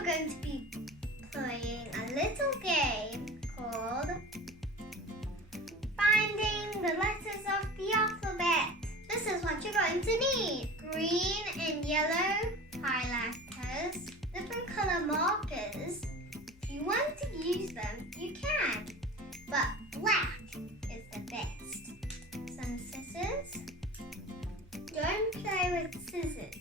we're going to be playing a little game called Finding the Letters of the Alphabet. This is what you're going to need. Green and yellow highlighters, different color markers. If you want to use them, you can, but black is the best. Some scissors. Don't play with scissors.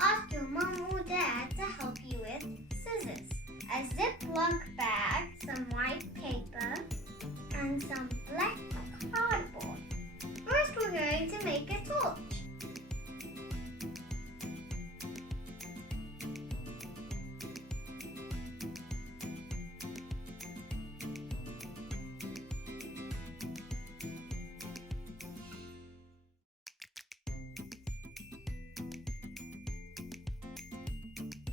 Ask your mom or dad to help you with scissors. A Ziploc bag, some white paper, and some black cardboard. First, we're going to make a torch.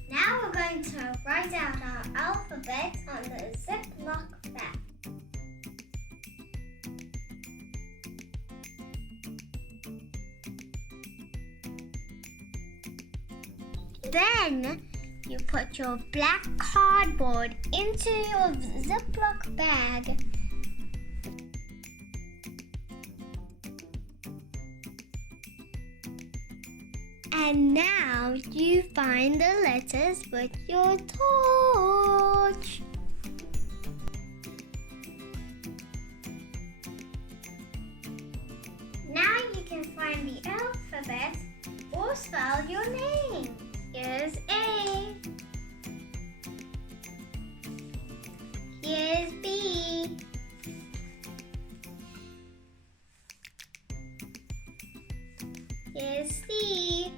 Now we're going to write out our alphabet on the Ziploc bag. Then you put your black cardboard into your Ziploc bag. And now you find the letters with your torch. Now you can find the alphabet or spell your name. Here's A. Here's B. Here's C.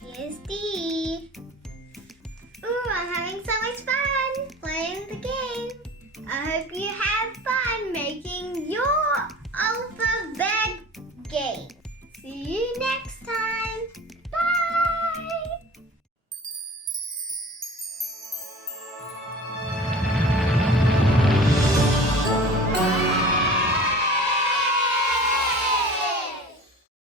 Here's D. Ooh, I'm having so much fun playing the game. I hope you have